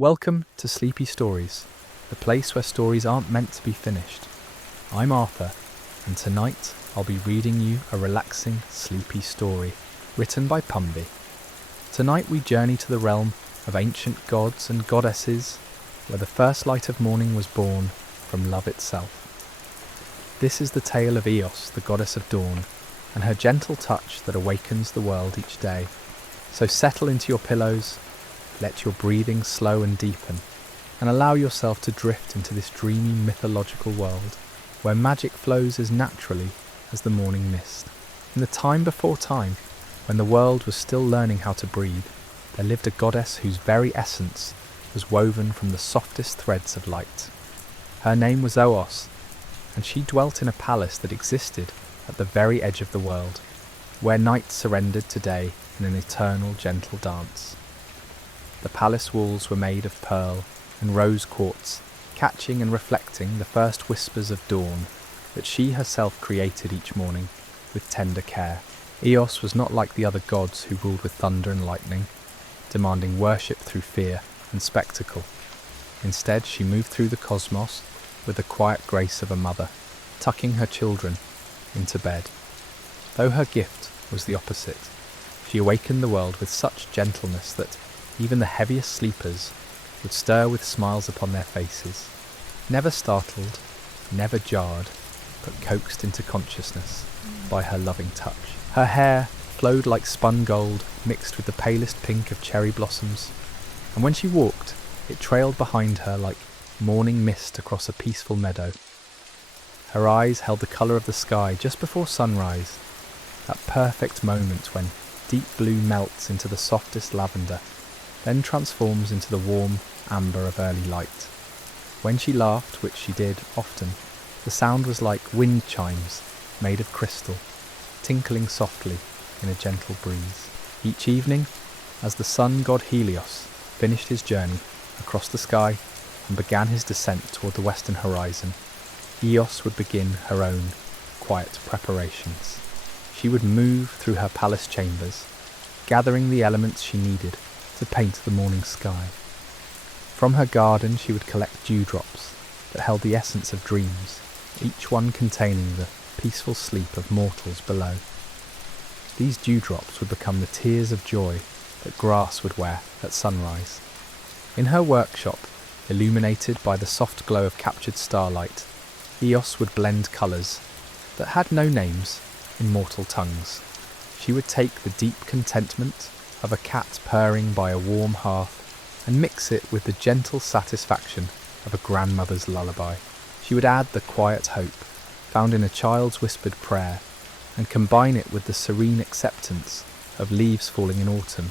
Welcome to Sleepy Stories, the place where stories aren't meant to be finished. I'm Arthur, and tonight I'll be reading you a relaxing, sleepy story written by Pumby. Tonight we journey to the realm of ancient gods and goddesses, where the first light of morning was born from love itself. This is the tale of Eos, the goddess of dawn, and her gentle touch that awakens the world each day. So settle into your pillows, let your breathing slow and deepen, and allow yourself to drift into this dreamy mythological world, where magic flows as naturally as the morning mist. In the time before time, when the world was still learning how to breathe, there lived a goddess whose very essence was woven from the softest threads of light. Her name was Eos, and she dwelt in a palace that existed at the very edge of the world, where night surrendered to day in an eternal gentle dance. The palace walls were made of pearl and rose quartz, catching and reflecting the first whispers of dawn that she herself created each morning with tender care. Eos was not like the other gods who ruled with thunder and lightning, demanding worship through fear and spectacle. Instead, she moved through the cosmos with the quiet grace of a mother, tucking her children into bed. Though her gift was the opposite, she awakened the world with such gentleness that even the heaviest sleepers would stir with smiles upon their faces, never startled, never jarred, but coaxed into consciousness by her loving touch. Her hair flowed like spun gold mixed with the palest pink of cherry blossoms, and when she walked, it trailed behind her like morning mist across a peaceful meadow. Her eyes held the colour of the sky just before sunrise, that perfect moment when deep blue melts into the softest lavender, then transforms into the warm amber of early light. When she laughed, which she did often, the sound was like wind chimes made of crystal, tinkling softly in a gentle breeze. Each evening, as the sun god Helios finished his journey across the sky and began his descent toward the western horizon, Eos would begin her own quiet preparations. She would move through her palace chambers, gathering the elements she needed to paint the morning sky. From her garden she would collect dewdrops that held the essence of dreams, each one containing the peaceful sleep of mortals below. These dewdrops would become the tears of joy that grass would wear at sunrise. In her workshop, illuminated by the soft glow of captured starlight, Eos would blend colours that had no names in mortal tongues. She would take the deep contentment of a cat purring by a warm hearth and mix it with the gentle satisfaction of a grandmother's lullaby. She would add the quiet hope found in a child's whispered prayer and combine it with the serene acceptance of leaves falling in autumn.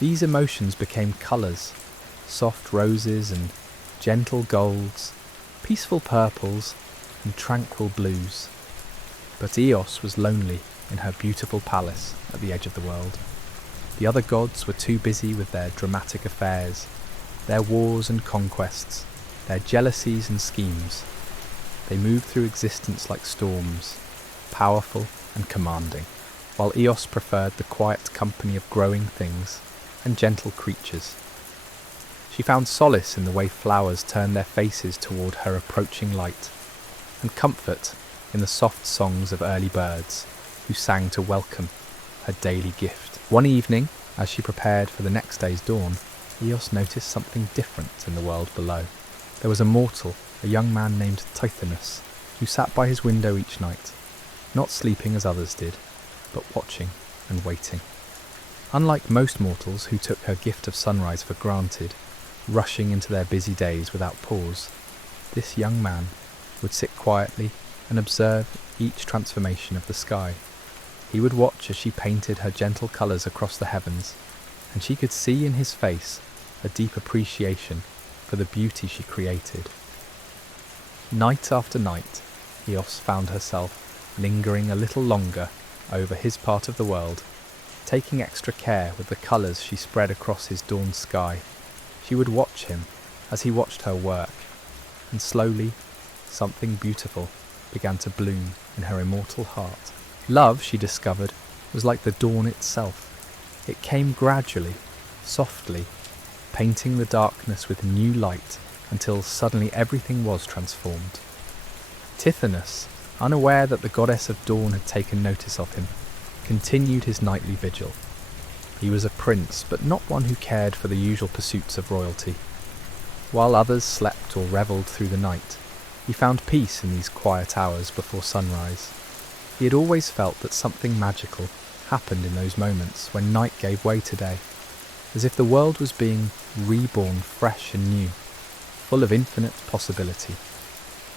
These emotions became colours, soft roses and gentle golds, peaceful purples and tranquil blues. But Eos was lonely in her beautiful palace at the edge of the world. The other gods were too busy with their dramatic affairs, their wars and conquests, their jealousies and schemes. They moved through existence like storms, powerful and commanding, while Eos preferred the quiet company of growing things and gentle creatures. She found solace in the way flowers turned their faces toward her approaching light, and comfort in the soft songs of early birds who sang to welcome her daily gift. One evening, as she prepared for the next day's dawn, Eos noticed something different in the world below. There was a mortal, a young man named Tithonus, who sat by his window each night, not sleeping as others did, but watching and waiting. Unlike most mortals who took her gift of sunrise for granted, rushing into their busy days without pause, this young man would sit quietly and observe each transformation of the sky. He would watch as she painted her gentle colours across the heavens, and she could see in his face a deep appreciation for the beauty she created. Night after night, Eos found herself lingering a little longer over his part of the world, taking extra care with the colours she spread across his dawn sky. She would watch him as he watched her work, and slowly something beautiful began to bloom in her immortal heart. Love, she discovered, was like the dawn itself. It came gradually, softly, painting the darkness with new light until suddenly everything was transformed. Tithonus, unaware that the goddess of dawn had taken notice of him, continued his nightly vigil. He was a prince, but not one who cared for the usual pursuits of royalty. While others slept or revelled through the night, he found peace in these quiet hours before sunrise. He had always felt that something magical happened in those moments when night gave way to day, as if the world was being reborn fresh and new, full of infinite possibility.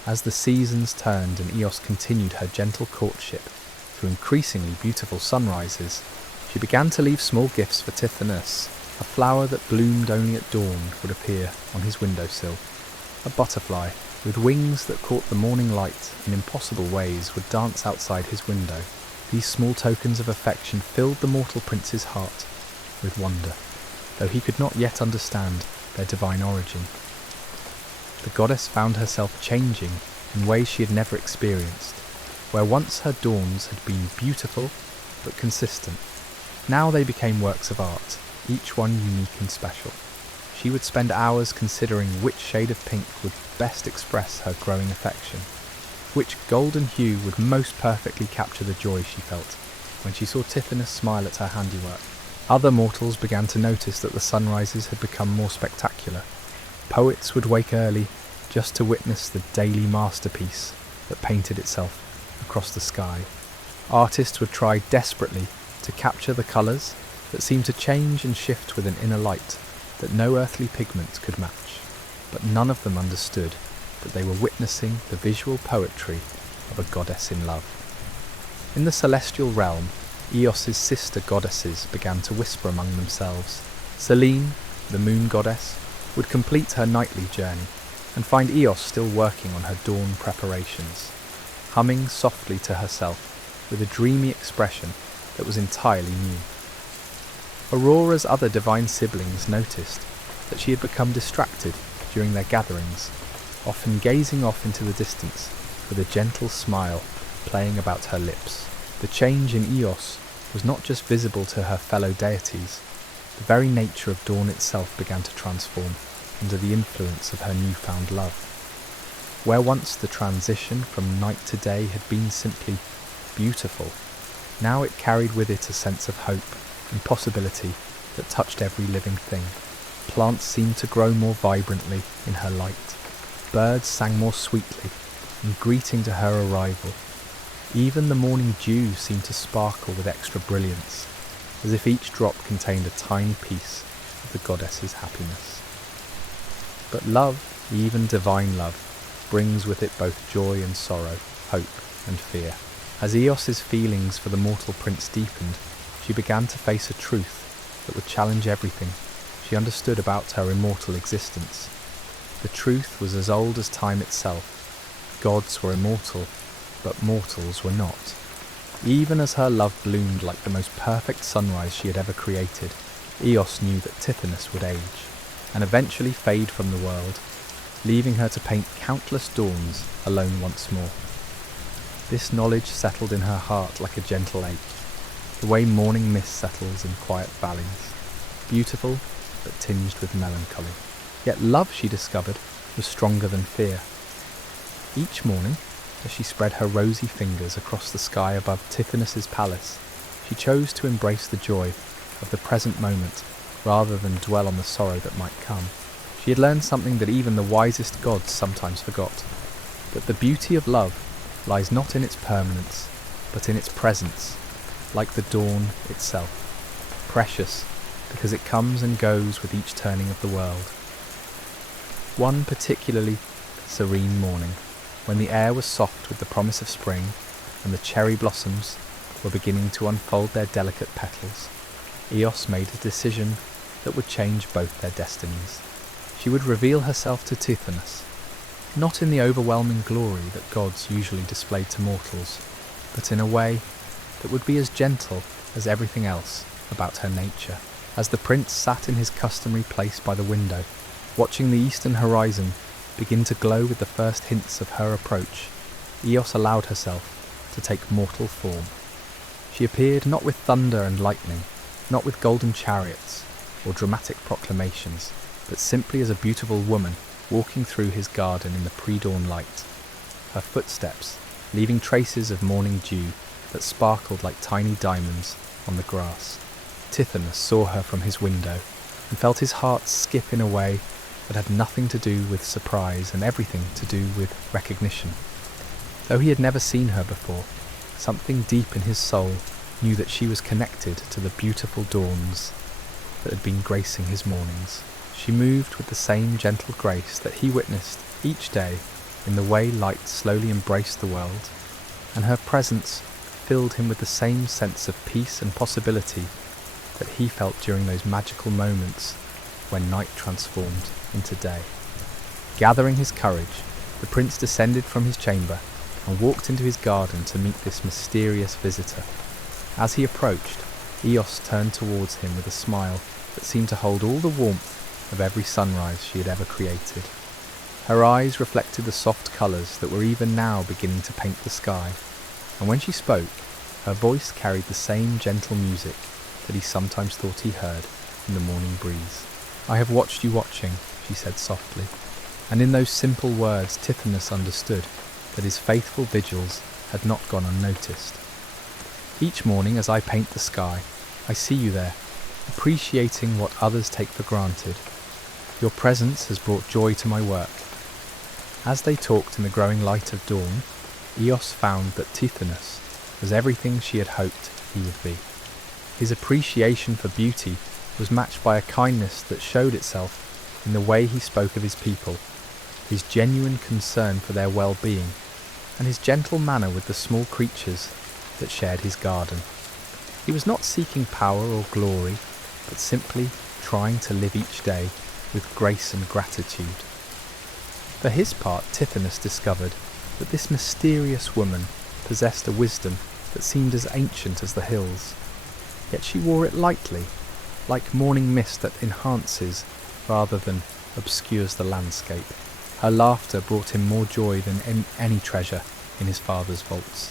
As the seasons turned and Eos continued her gentle courtship through increasingly beautiful sunrises, she began to leave small gifts for Tithonus. A flower that bloomed only at dawn would appear on his windowsill. A butterfly with wings that caught the morning light in impossible ways would dance outside his window. These small tokens of affection filled the mortal prince's heart with wonder, though he could not yet understand their divine origin. The goddess found herself changing in ways she had never experienced. Where once her dawns had been beautiful but consistent, now they became works of art, each one unique and special. She would spend hours considering which shade of pink would best express her growing affection, which golden hue would most perfectly capture the joy she felt when she saw Tithonus smile at her handiwork. Other mortals began to notice that the sunrises had become more spectacular. Poets would wake early just to witness the daily masterpiece that painted itself across the sky. Artists would try desperately to capture the colours that seemed to change and shift with an inner light that no earthly pigment could match. But none of them understood that they were witnessing the visual poetry of a goddess in love. In the celestial realm, Eos's sister goddesses began to whisper among themselves. Selene, the moon goddess, would complete her nightly journey and find Eos still working on her dawn preparations, humming softly to herself with a dreamy expression that was entirely new. Aurora's other divine siblings noticed that she had become distracted during their gatherings, often gazing off into the distance with a gentle smile playing about her lips. The change in Eos was not just visible to her fellow deities, the very nature of dawn itself began to transform under the influence of her newfound love. Where once the transition from night to day had been simply beautiful, now it carried with it a sense of hope and possibility that touched every living thing. Plants seemed to grow more vibrantly in her light. Birds sang more sweetly in greeting to her arrival. Even the morning dew seemed to sparkle with extra brilliance, as if each drop contained a tiny piece of the goddess's happiness. But love, even divine love, brings with it both joy and sorrow, hope and fear. As Eos's feelings for the mortal prince deepened, she began to face a truth that would challenge everything she understood about her immortal existence. The truth was as old as time itself. Gods were immortal, but mortals were not. Even as her love bloomed like the most perfect sunrise she had ever created, Eos knew that Tithonus would age, and eventually fade from the world, leaving her to paint countless dawns alone once more. This knowledge settled in her heart like a gentle ache, the way morning mist settles in quiet valleys, beautiful but tinged with melancholy. Yet love, she discovered, was stronger than fear. Each morning, as she spread her rosy fingers across the sky above Tithonus's palace, she chose to embrace the joy of the present moment rather than dwell on the sorrow that might come. She had learned something that even the wisest gods sometimes forgot, that the beauty of love lies not in its permanence, but in its presence, like the dawn itself, precious because it comes and goes with each turning of the world. One particularly serene morning, when the air was soft with the promise of spring and the cherry blossoms were beginning to unfold their delicate petals, Eos made a decision that would change both their destinies. She would reveal herself to Tithonus, not in the overwhelming glory that gods usually displayed to mortals, but in a way that would be as gentle as everything else about her nature. As the prince sat in his customary place by the window, watching the eastern horizon begin to glow with the first hints of her approach, Eos allowed herself to take mortal form. She appeared not with thunder and lightning, not with golden chariots or dramatic proclamations, but simply as a beautiful woman walking through his garden in the pre-dawn light. Her footsteps leaving traces of morning dew that sparkled like tiny diamonds on the grass. Tithonus saw her from his window and felt his heart skip in a way that had nothing to do with surprise and everything to do with recognition. Though he had never seen her before, something deep in his soul knew that she was connected to the beautiful dawns that had been gracing his mornings. She moved with the same gentle grace that he witnessed each day in the way light slowly embraced the world, and her presence filled him with the same sense of peace and possibility that he felt during those magical moments when night transformed into day. Gathering his courage, the prince descended from his chamber and walked into his garden to meet this mysterious visitor. As he approached, Eos turned towards him with a smile that seemed to hold all the warmth of every sunrise she had ever created. Her eyes reflected the soft colours that were even now beginning to paint the sky, and when she spoke, her voice carried the same gentle music that he sometimes thought he heard in the morning breeze. "I have watched you watching," she said softly, and in those simple words Tithonus understood that his faithful vigils had not gone unnoticed. "Each morning as I paint the sky, I see you there, appreciating what others take for granted. Your presence has brought joy to my work." As they talked in the growing light of dawn, Eos found that Tithonus was everything she had hoped he would be. His appreciation for beauty was matched by a kindness that showed itself in the way he spoke of his people, his genuine concern for their well-being, and his gentle manner with the small creatures that shared his garden. He was not seeking power or glory, but simply trying to live each day with grace and gratitude. For his part, Tithonus discovered that this mysterious woman possessed a wisdom that seemed as ancient as the hills. Yet she wore it lightly, like morning mist that enhances rather than obscures the landscape. Her laughter brought him more joy than any treasure in his father's vaults,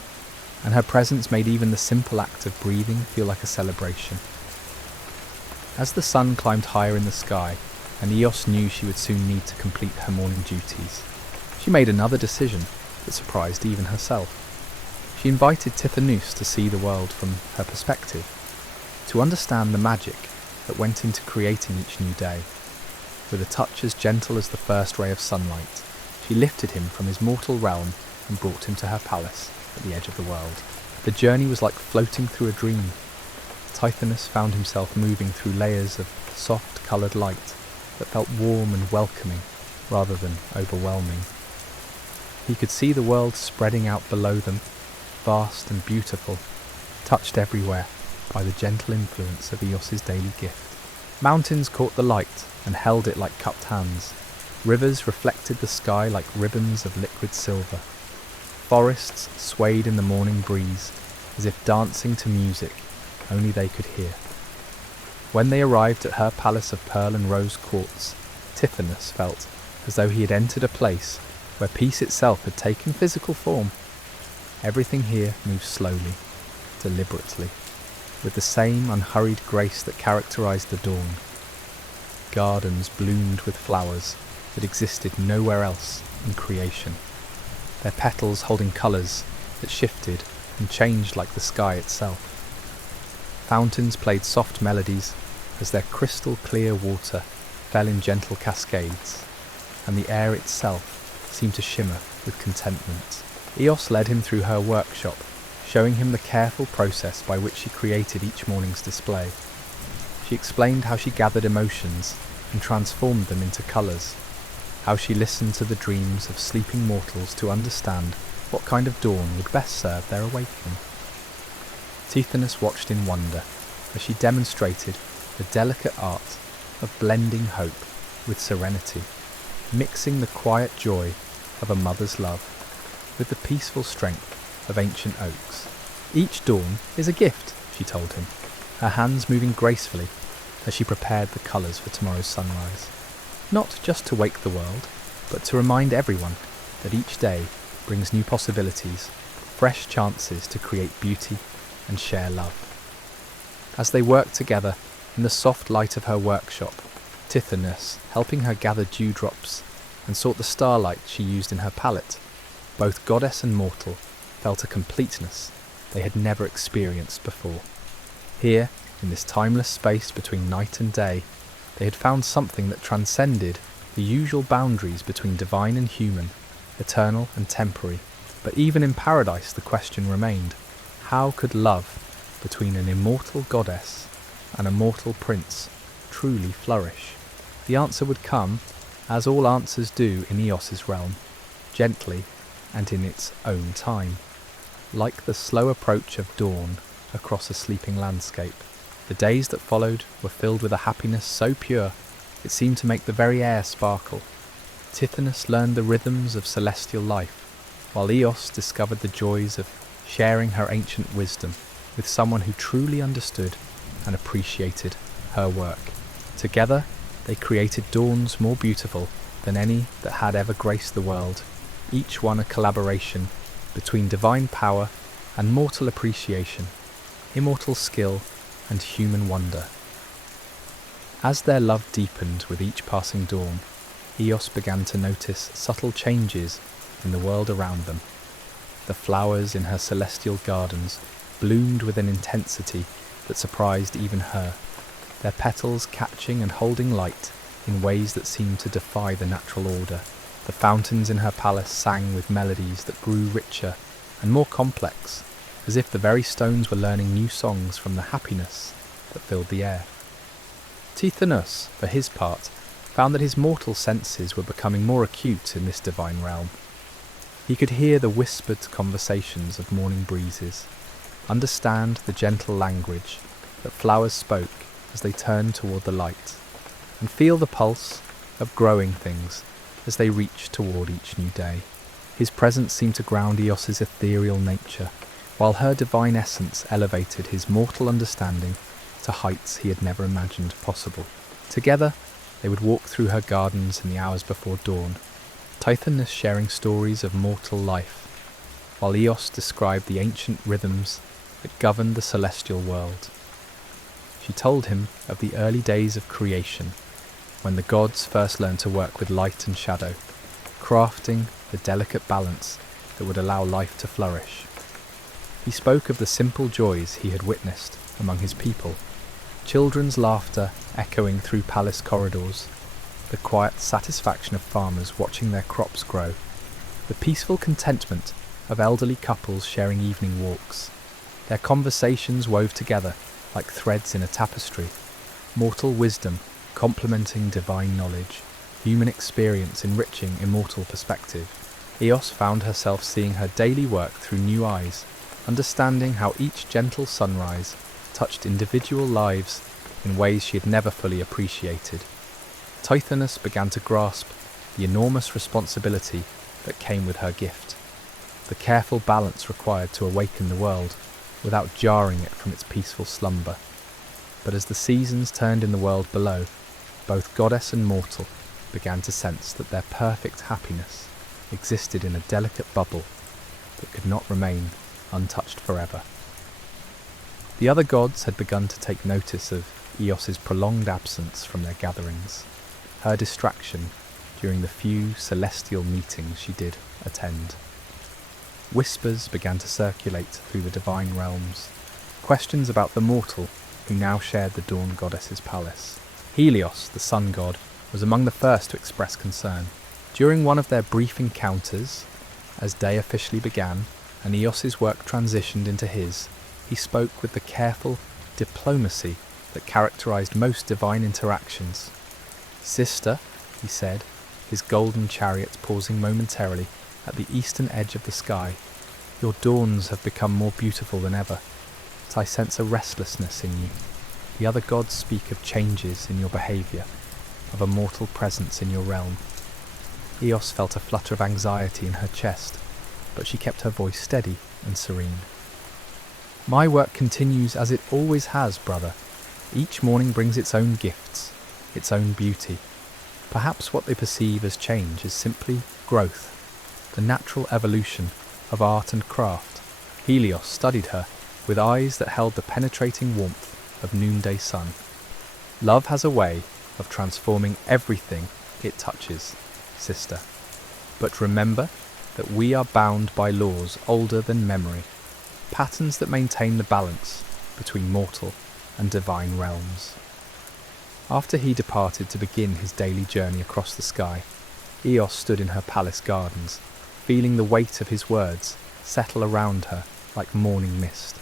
and her presence made even the simple act of breathing feel like a celebration. As the sun climbed higher in the sky, and Eos knew she would soon need to complete her morning duties, she made another decision that surprised even herself. She invited Tithonus to see the world from her perspective, to understand the magic that went into creating each new day. With a touch as gentle as the first ray of sunlight, she lifted him from his mortal realm and brought him to her palace at the edge of the world. The journey was like floating through a dream. Tithonus found himself moving through layers of soft coloured light that felt warm and welcoming rather than overwhelming. He could see the world spreading out below them, vast and beautiful, touched everywhere by the gentle influence of Eos's daily gift. Mountains caught the light and held it like cupped hands. Rivers reflected the sky like ribbons of liquid silver. Forests swayed in the morning breeze as if dancing to music only they could hear. When they arrived at her palace of pearl and rose quartz, Tithonus felt as though he had entered a place where peace itself had taken physical form. Everything here moved slowly, deliberately, with the same unhurried grace that characterized the dawn. Gardens bloomed with flowers that existed nowhere else in creation, their petals holding colors that shifted and changed like the sky itself. Fountains played soft melodies as their crystal-clear water fell in gentle cascades, and the air itself seemed to shimmer with contentment. Eos led him through her workshop, showing him the careful process by which she created each morning's display. She explained how she gathered emotions and transformed them into colours, how she listened to the dreams of sleeping mortals to understand what kind of dawn would best serve their awakening. Tithonus watched in wonder as she demonstrated the delicate art of blending hope with serenity, mixing the quiet joy of a mother's love with the peaceful strength of ancient oaks. "Each dawn is a gift," she told him, her hands moving gracefully as she prepared the colours for tomorrow's sunrise. Not just to wake the world, but to remind everyone that each day brings new possibilities, fresh chances to create beauty and share love. As they worked together in the soft light of her workshop, Tithonus helping her gather dewdrops, and sought the starlight she used in her palette. Both goddess and mortal felt a completeness they had never experienced before. Here, in this timeless space between night and day, they had found something that transcended the usual boundaries between divine and human, eternal and temporary. But even in paradise the question remained, how could love between an immortal goddess and a mortal prince truly flourish? The answer would come, as all answers do in Eos's realm, gently and in its own time. Like the slow approach of dawn across a sleeping landscape, the days that followed were filled with a happiness so pure it seemed to make the very air sparkle. Tithonus learned the rhythms of celestial life, while Eos discovered the joys of sharing her ancient wisdom with someone who truly understood and appreciated her work. Together, they created dawns more beautiful than any that had ever graced the world, each one a collaboration between divine power and mortal appreciation, immortal skill and human wonder. As their love deepened with each passing dawn, Eos began to notice subtle changes in the world around them. The flowers in her celestial gardens bloomed with an intensity that surprised even her, their petals catching and holding light in ways that seemed to defy the natural order. The fountains in her palace sang with melodies that grew richer and more complex, as if the very stones were learning new songs from the happiness that filled the air. Tithonus, for his part, found that his mortal senses were becoming more acute in this divine realm. He could hear the whispered conversations of morning breezes, understand the gentle language that flowers spoke as they turned toward the light, and feel the pulse of growing things as they reached toward each new day. His presence seemed to ground Eos's ethereal nature, while her divine essence elevated his mortal understanding to heights he had never imagined possible. Together, they would walk through her gardens in the hours before dawn, Tithonus sharing stories of mortal life, while Eos described the ancient rhythms that governed the celestial world. She told him of the early days of creation, when the gods first learned to work with light and shadow, crafting the delicate balance that would allow life to flourish. He spoke of the simple joys he had witnessed among his people, children's laughter echoing through palace corridors, the quiet satisfaction of farmers watching their crops grow, the peaceful contentment of elderly couples sharing evening walks, their conversations wove together like threads in a tapestry, mortal wisdom complementing divine knowledge, human experience enriching immortal perspective. Eos found herself seeing her daily work through new eyes, understanding how each gentle sunrise touched individual lives in ways she had never fully appreciated. Tithonus began to grasp the enormous responsibility that came with her gift, the careful balance required to awaken the world without jarring it from its peaceful slumber. But as the seasons turned in the world below, both goddess and mortal began to sense that their perfect happiness existed in a delicate bubble that could not remain untouched forever. The other gods had begun to take notice of Eos's prolonged absence from their gatherings, her distraction during the few celestial meetings she did attend. Whispers began to circulate through the divine realms, questions about the mortal who now shared the dawn goddess's palace. Helios, the sun god, was among the first to express concern. During one of their brief encounters, as day officially began and Eos's work transitioned into his, he spoke with the careful diplomacy that characterized most divine interactions. "Sister," he said, his golden chariot pausing momentarily at the eastern edge of the sky, "your dawns have become more beautiful than ever, but I sense a restlessness in you. The other gods speak of changes in your behaviour, of a mortal presence in your realm." Eos felt a flutter of anxiety in her chest, but she kept her voice steady and serene. "My work continues as it always has, brother. Each morning brings its own gifts, its own beauty. Perhaps what they perceive as change is simply growth, the natural evolution of art and craft." Helios studied her with eyes that held the penetrating warmth of noonday sun. "Love has a way of transforming everything it touches, sister. But remember that we are bound by laws older than memory, patterns that maintain the balance between mortal and divine realms. After he departed to begin his daily journey across the sky, Eos stood in her palace gardens, feeling the weight of his words settle around her like morning mist.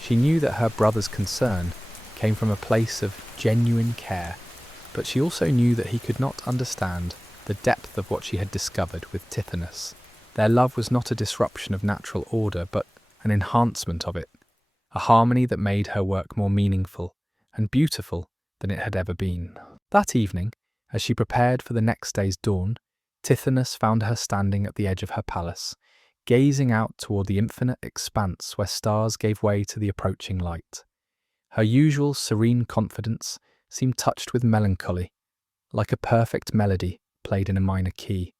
She knew that her brother's concern came from a place of genuine care, but she also knew that he could not understand the depth of what she had discovered with Tithonus. Their love was not a disruption of natural order, but an enhancement of it, a harmony that made her work more meaningful and beautiful than it had ever been. That evening, as she prepared for the next day's dawn, Tithonus found her standing at the edge of her palace, gazing out toward the infinite expanse where stars gave way to the approaching light. Her usual serene confidence seemed touched with melancholy, like a perfect melody played in a minor key.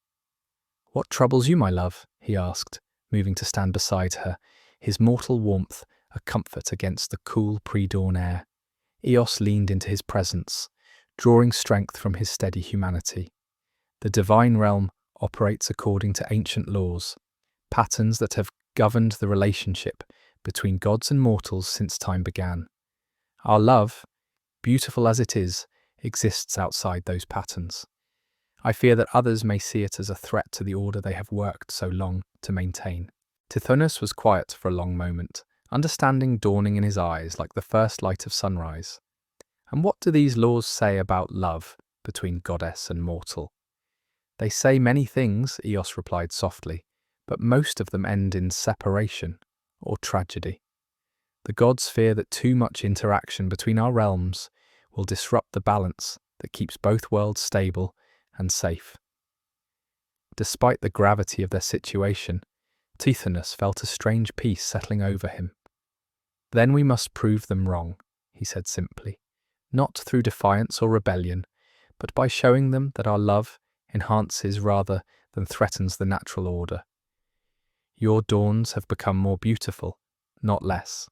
"What troubles you, my love?" he asked, moving to stand beside her, his mortal warmth a comfort against the cool pre-dawn air. Eos leaned into his presence, drawing strength from his steady humanity. The divine realm operates according to ancient laws, patterns that have governed the relationship between gods and mortals since time began. Our love, beautiful as it is, exists outside those patterns. I fear that others may see it as a threat to the order they have worked so long to maintain. Tithonus was quiet for a long moment, understanding dawning in his eyes like the first light of sunrise. And what do these laws say about love between goddess and mortal? They say many things, Eos replied softly, but most of them end in separation or tragedy. The gods fear that too much interaction between our realms will disrupt the balance that keeps both worlds stable and safe. Despite the gravity of their situation, Tithonus felt a strange peace settling over him. "Then we must prove them wrong," he said simply, "not through defiance or rebellion, but by showing them that our love enhances rather than threatens the natural order. Your dawns have become more beautiful, not less.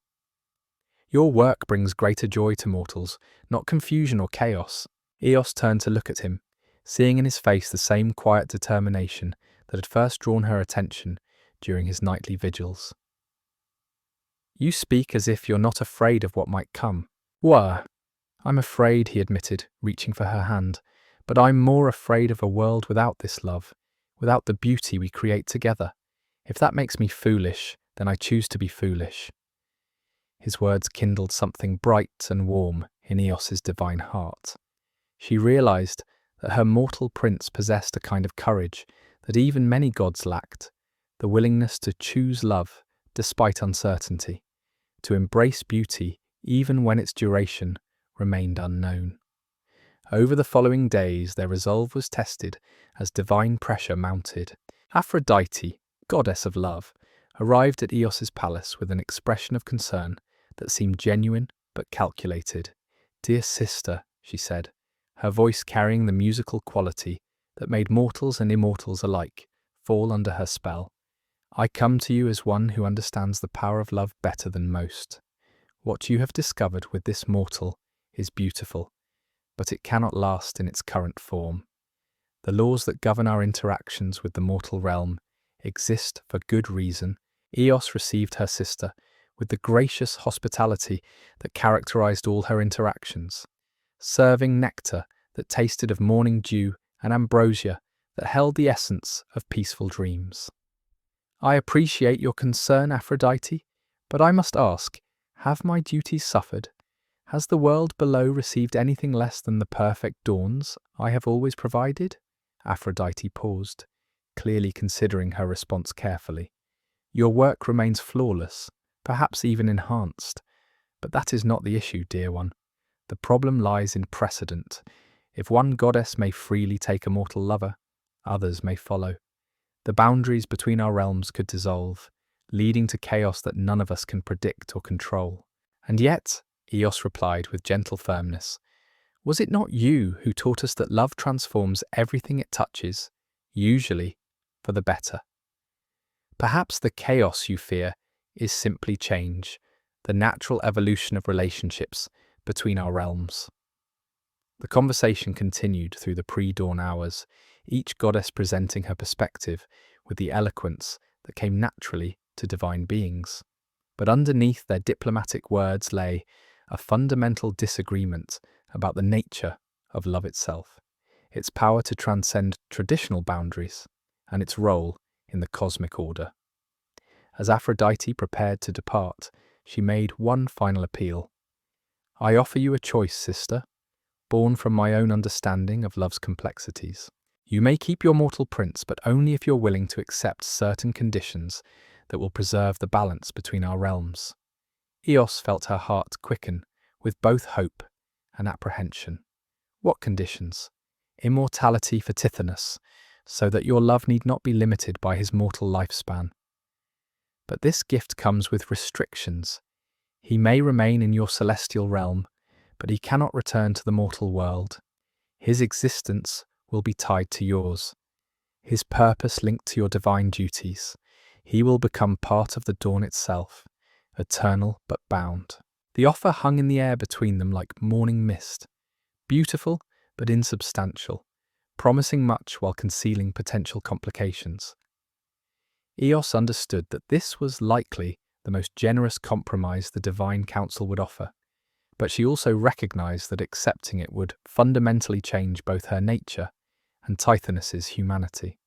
Your work brings greater joy to mortals, not confusion or chaos." Eos turned to look at him, seeing in his face the same quiet determination that had first drawn her attention during his nightly vigils. "You speak as if you're not afraid of what might come." "Why, I'm afraid," he admitted, reaching for her hand, "but I'm more afraid of a world without this love, without the beauty we create together. If that makes me foolish, then I choose to be foolish." His words kindled something bright and warm in Eos's divine heart. She realized that her mortal prince possessed a kind of courage that even many gods lacked, the willingness to choose love despite uncertainty, to embrace beauty even when its duration remained unknown. Over the following days their resolve was tested as divine pressure mounted. Aphrodite, goddess of love, arrived at Eos's palace with an expression of concern that seemed genuine but calculated. "Dear sister," she said, her voice carrying the musical quality that made mortals and immortals alike fall under her spell, "I come to you as one who understands the power of love better than most. What you have discovered with this mortal is beautiful, but it cannot last in its current form. The laws that govern our interactions with the mortal realm exist for good reason." Eos received her sister with the gracious hospitality that characterized all her interactions, serving nectar that tasted of morning dew and ambrosia that held the essence of peaceful dreams. "I appreciate your concern, Aphrodite, but I must ask, have my duties suffered? Has the world below received anything less than the perfect dawns I have always provided?" Aphrodite paused, clearly considering her response carefully. "Your work remains flawless, perhaps even enhanced, but that is not the issue, dear one. The problem lies in precedent. If one goddess may freely take a mortal lover, others may follow. The boundaries between our realms could dissolve, leading to chaos that none of us can predict or control." "And yet," Eos replied with gentle firmness, "was it not you who taught us that love transforms everything it touches, usually for the better? Perhaps the chaos you fear is simply change, the natural evolution of relationships between our realms." The conversation continued through the pre-dawn hours, each goddess presenting her perspective with the eloquence that came naturally to divine beings. But underneath their diplomatic words lay a fundamental disagreement about the nature of love itself, its power to transcend traditional boundaries, and its role in the cosmic order. As Aphrodite prepared to depart, she made one final appeal. "I offer you a choice, sister, born from my own understanding of love's complexities. You may keep your mortal prince, but only if you're willing to accept certain conditions that will preserve the balance between our realms." Eos felt her heart quicken with both hope and apprehension. "What conditions?" "Immortality for Tithonus, so that your love need not be limited by his mortal lifespan. But this gift comes with restrictions. He may remain in your celestial realm, but he cannot return to the mortal world. His existence will be tied to yours, his purpose linked to your divine duties. He will become part of the dawn itself, eternal but bound." The offer hung in the air between them like morning mist, beautiful but insubstantial, promising much while concealing potential complications. Eos understood that this was likely the most generous compromise the divine council would offer, but she also recognized that accepting it would fundamentally change both her nature and Tithonus's humanity.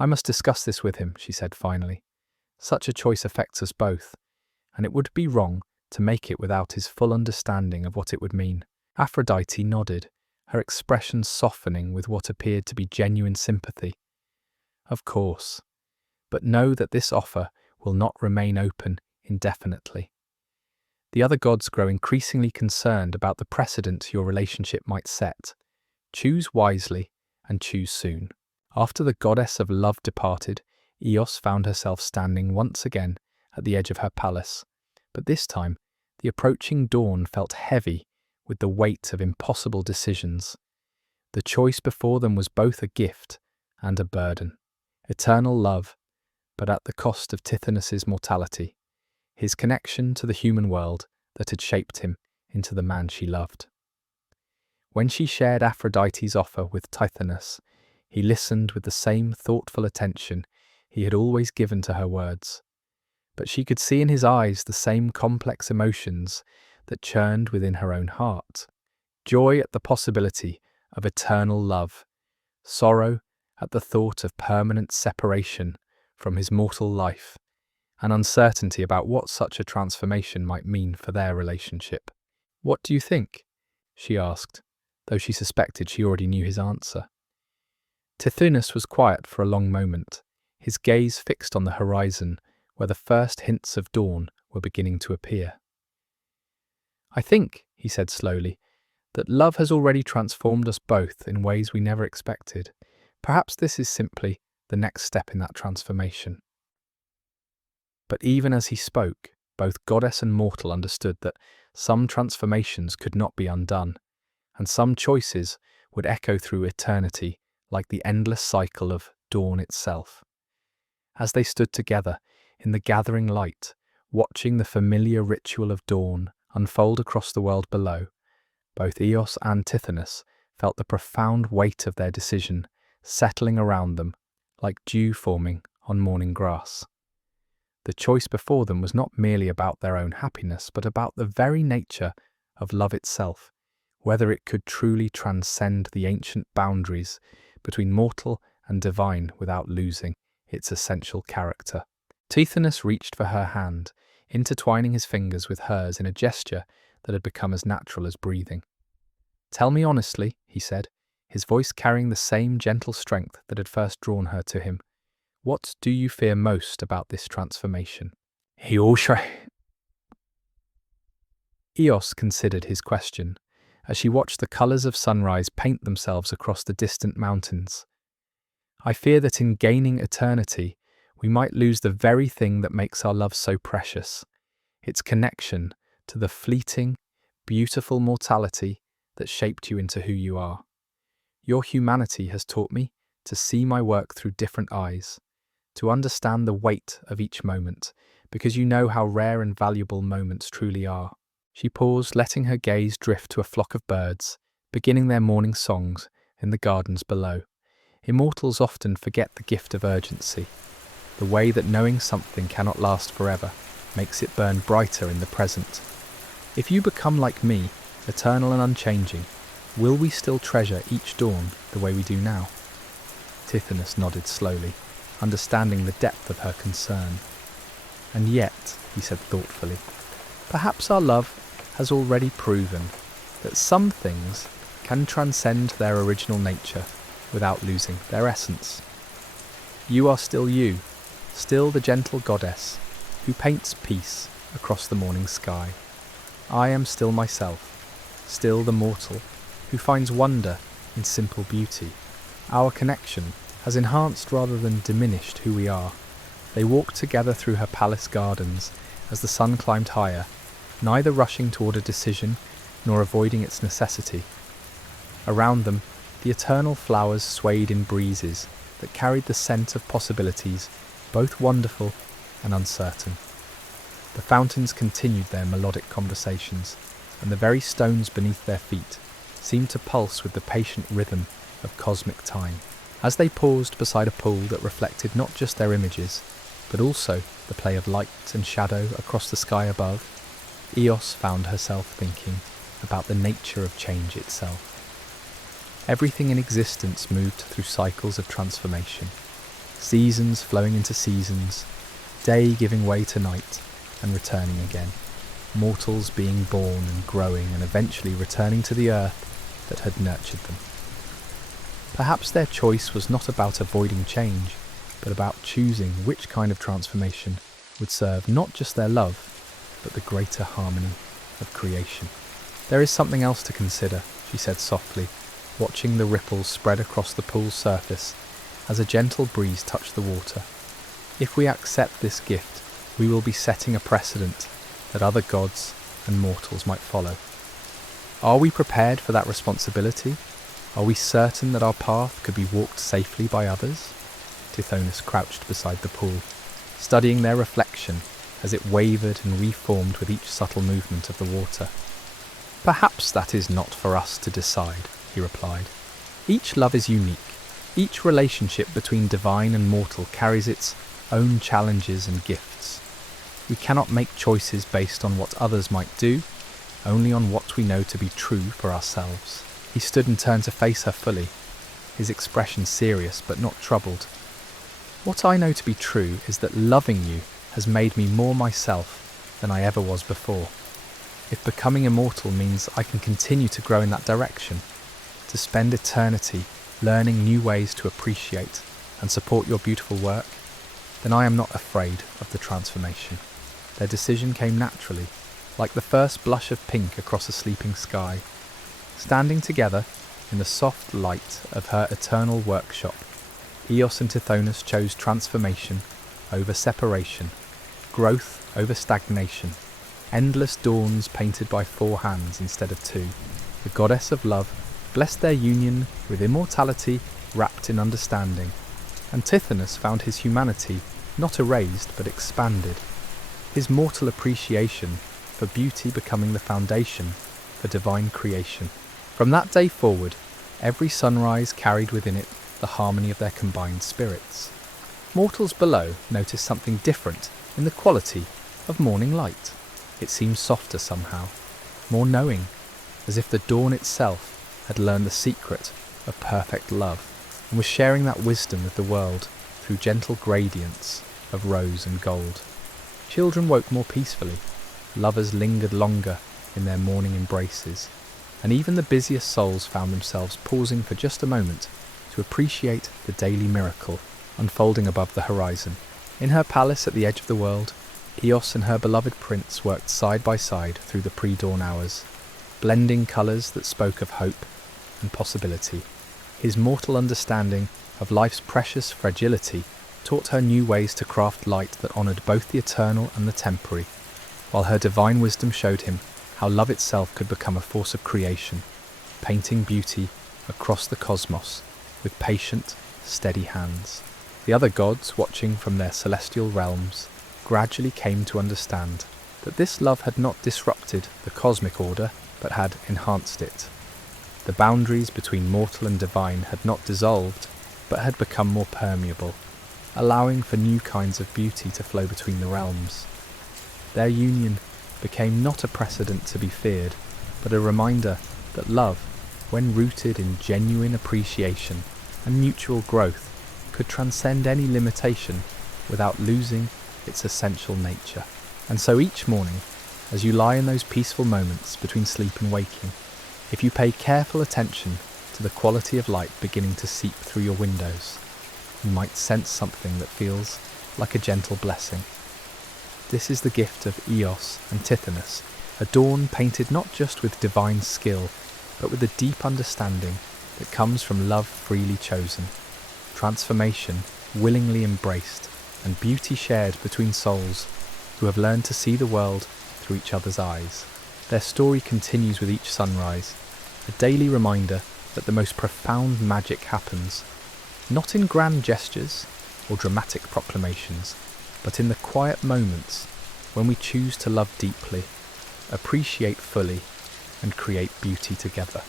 "I must discuss this with him," she said finally. "Such a choice affects us both, and it would be wrong to make it without his full understanding of what it would mean." Aphrodite nodded, her expression softening with what appeared to be genuine sympathy. "Of course, but know that this offer will not remain open indefinitely. The other gods grow increasingly concerned about the precedent your relationship might set. Choose wisely and choose soon." After the goddess of love departed, Eos found herself standing once again at the edge of her palace, but this time the approaching dawn felt heavy with the weight of impossible decisions. The choice before them was both a gift and a burden. Eternal love, but at the cost of Tithonus's mortality, his connection to the human world that had shaped him into the man she loved. When she shared Aphrodite's offer with Tithonus, he listened with the same thoughtful attention he had always given to her words. But she could see in his eyes the same complex emotions that churned within her own heart. Joy at the possibility of eternal love, sorrow at the thought of permanent separation from his mortal life, and uncertainty about what such a transformation might mean for their relationship. "What do you think?" she asked, though she suspected she already knew his answer. Tithonus was quiet for a long moment, his gaze fixed on the horizon where the first hints of dawn were beginning to appear. "I think," he said slowly, "that love has already transformed us both in ways we never expected. Perhaps this is simply the next step in that transformation." But even as he spoke, both goddess and mortal understood that some transformations could not be undone, and some choices would echo through eternity like the endless cycle of dawn itself. As they stood together in the gathering light, watching the familiar ritual of dawn unfold across the world below, both Eos and Tithonus felt the profound weight of their decision settling around them like dew forming on morning grass. The choice before them was not merely about their own happiness, but about the very nature of love itself, whether it could truly transcend the ancient boundaries between mortal and divine without losing its essential character. Tithonus reached for her hand, intertwining his fingers with hers in a gesture that had become as natural as breathing. "Tell me honestly," he said, his voice carrying the same gentle strength that had first drawn her to him. "What do you fear most about this transformation?" Eos considered his question as she watched the colours of sunrise paint themselves across the distant mountains. "I fear that in gaining eternity, we might lose the very thing that makes our love so precious, its connection to the fleeting, beautiful mortality that shaped you into who you are. Your humanity has taught me to see my work through different eyes, to understand the weight of each moment, because you know how rare and valuable moments truly are." She paused, letting her gaze drift to a flock of birds beginning their morning songs in the gardens below. Immortals often forget the gift of urgency, the way that knowing something cannot last forever makes it burn brighter in the present. If you become like me, eternal and unchanging, will we still treasure each dawn the way we do now? Tithonus nodded slowly, understanding the depth of her concern. And yet, he said thoughtfully, perhaps our love has already proven that some things can transcend their original nature without losing their essence. You are still you, still the gentle goddess who paints peace across the morning sky. I am still myself, still the mortal who finds wonder in simple beauty. Our connection has enhanced rather than diminished who we are. They walked together through her palace gardens as the sun climbed higher, neither rushing toward a decision nor avoiding its necessity. Around them, the eternal flowers swayed in breezes that carried the scent of possibilities, both wonderful and uncertain. The fountains continued their melodic conversations, and the very stones beneath their feet seemed to pulse with the patient rhythm of cosmic time. As they paused beside a pool that reflected not just their images, but also the play of light and shadow across the sky above, Eos found herself thinking about the nature of change itself. Everything in existence moved through cycles of transformation, seasons flowing into seasons, day giving way to night and returning again, mortals being born and growing and eventually returning to the earth that had nurtured them. Perhaps their choice was not about avoiding change, but about choosing which kind of transformation would serve not just their love, but the greater harmony of creation. There is something else to consider, she said softly, watching the ripples spread across the pool's surface as a gentle breeze touched the water. If we accept this gift, we will be setting a precedent that other gods and mortals might follow. Are we prepared for that responsibility? Are we certain that our path could be walked safely by others? Tithonus crouched beside the pool, studying their reflection as it wavered and reformed with each subtle movement of the water. Perhaps that is not for us to decide, he replied. Each love is unique. Each relationship between divine and mortal carries its own challenges and gifts. We cannot make choices based on what others might do, only on what we know to be true for ourselves. He stood and turned to face her fully, his expression serious but not troubled. What I know to be true is that loving you has made me more myself than I ever was before. If becoming immortal means I can continue to grow in that direction, to spend eternity learning new ways to appreciate and support your beautiful work, then I am not afraid of the transformation. Their decision came naturally, like the first blush of pink across a sleeping sky. Standing together in the soft light of her eternal workshop, Eos and Tithonus chose transformation over separation, growth over stagnation, endless dawns painted by 4 hands instead of 2. The goddess of love blessed their union with immortality wrapped in understanding, and Tithonus found his humanity not erased but expanded, his mortal appreciation for beauty becoming the foundation for divine creation. From that day forward, every sunrise carried within it the harmony of their combined spirits. Mortals below noticed something different in the quality of morning light. It seemed softer somehow, more knowing, as if the dawn itself had learned the secret of perfect love and was sharing that wisdom with the world through gentle gradients of rose and gold. Children woke more peacefully, lovers lingered longer in their morning embraces, and even the busiest souls found themselves pausing for just a moment to appreciate the daily miracle unfolding above the horizon. In her palace at the edge of the world, Eos and her beloved prince worked side by side through the pre-dawn hours, blending colours that spoke of hope and possibility. His mortal understanding of life's precious fragility taught her new ways to craft light that honoured both the eternal and the temporary, while her divine wisdom showed him how love itself could become a force of creation, painting beauty across the cosmos with patient, steady hands. The other gods, watching from their celestial realms, gradually came to understand that this love had not disrupted the cosmic order, but had enhanced it. The boundaries between mortal and divine had not dissolved, but had become more permeable, allowing for new kinds of beauty to flow between the realms. Their union became not a precedent to be feared, but a reminder that love, when rooted in genuine appreciation and mutual growth, could transcend any limitation without losing its essential nature. And so each morning, as you lie in those peaceful moments between sleep and waking, if you pay careful attention to the quality of light beginning to seep through your windows, you might sense something that feels like a gentle blessing. This is the gift of Eos and Tithonus, a dawn painted not just with divine skill, but with a deep understanding that comes from love freely chosen, transformation willingly embraced, and beauty shared between souls who have learned to see the world through each other's eyes. Their story continues with each sunrise, a daily reminder that the most profound magic happens, not in grand gestures or dramatic proclamations, but in the quiet moments when we choose to love deeply, appreciate fully, and create beauty together.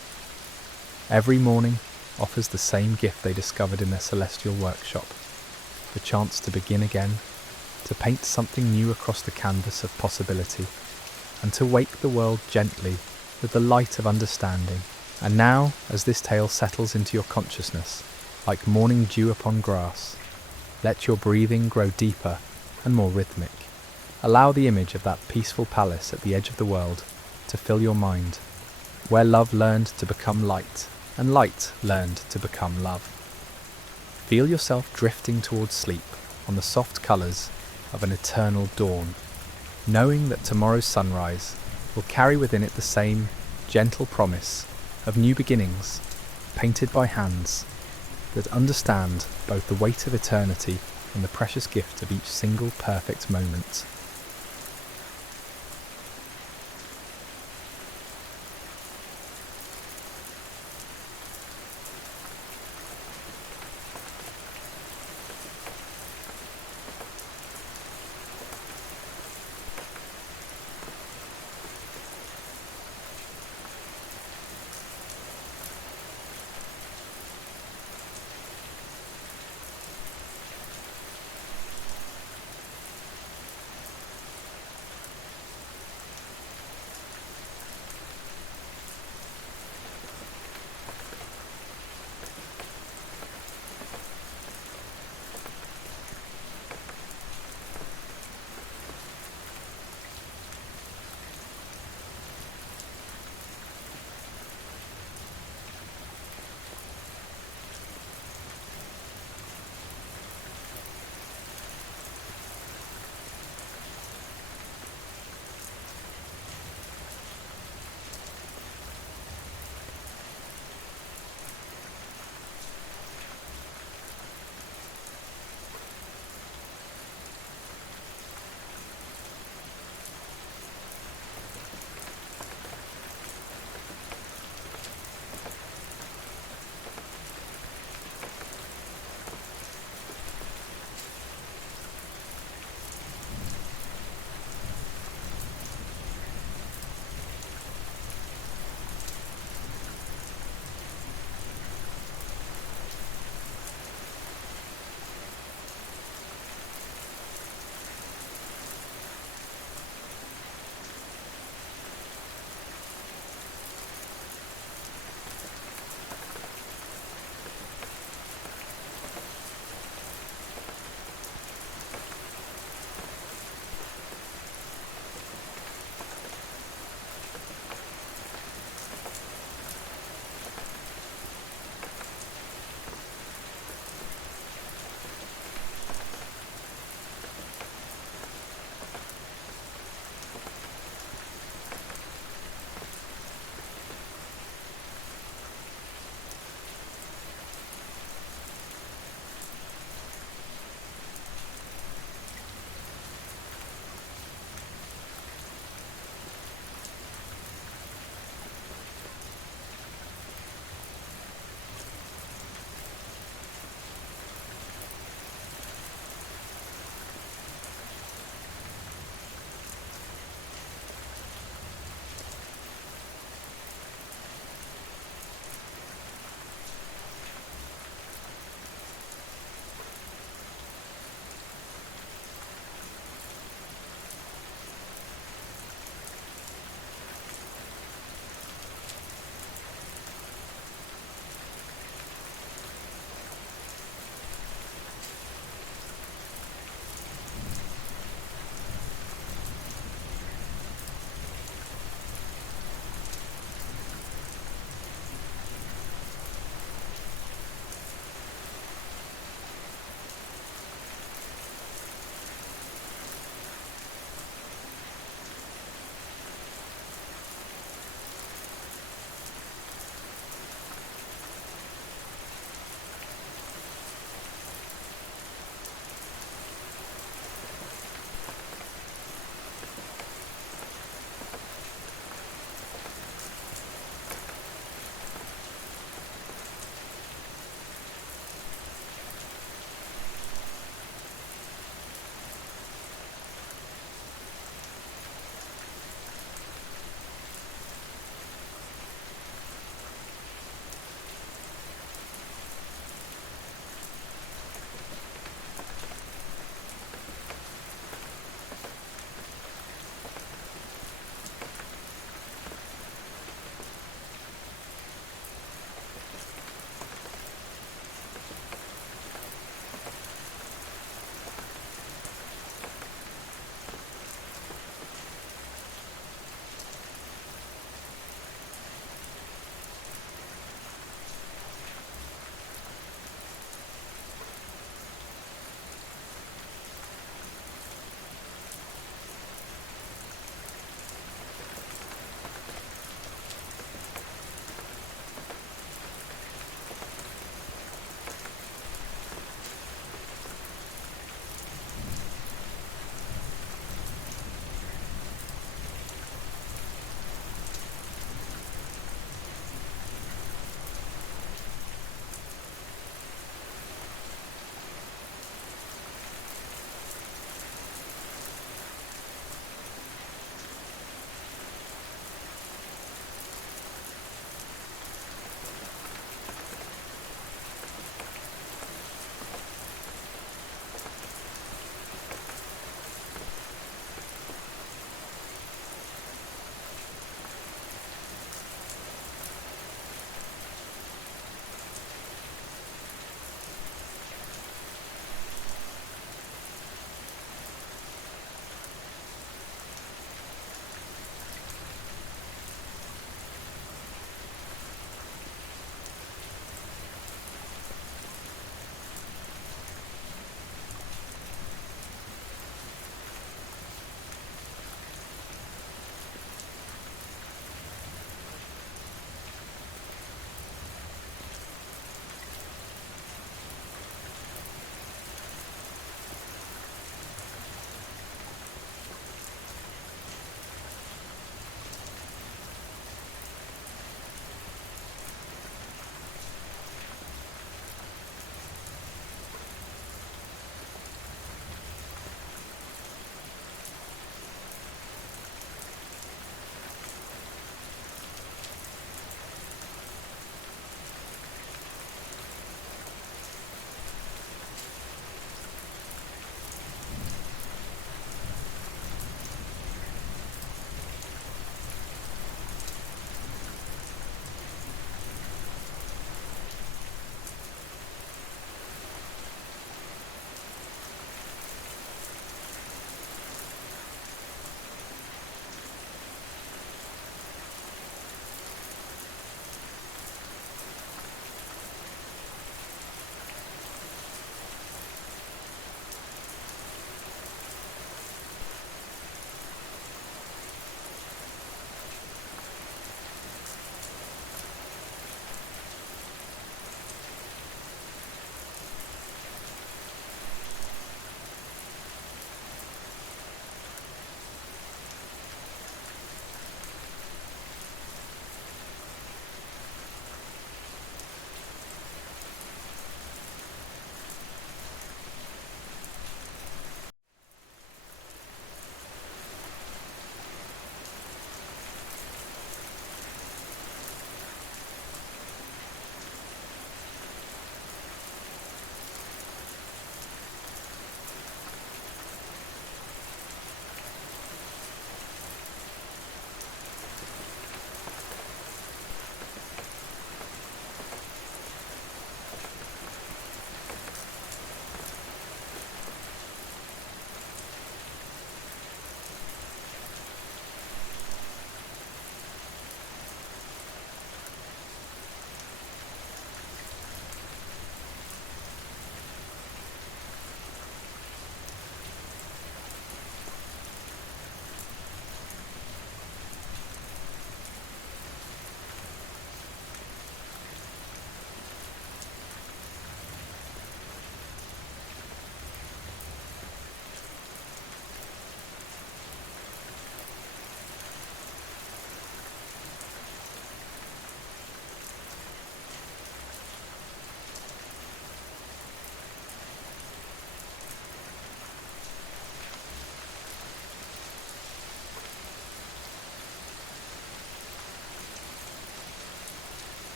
Every morning offers the same gift they discovered in their celestial workshop, the chance to begin again, to paint something new across the canvas of possibility, and to wake the world gently with the light of understanding. And now, as this tale settles into your consciousness, like morning dew upon grass, let your breathing grow deeper and more rhythmic. Allow the image of that peaceful palace at the edge of the world to fill your mind, where love learned to become light, and light learned to become love. Feel yourself drifting towards sleep on the soft colours of an eternal dawn, knowing that tomorrow's sunrise will carry within it the same gentle promise of new beginnings, painted by hands that understand both the weight of eternity and the precious gift of each single perfect moment.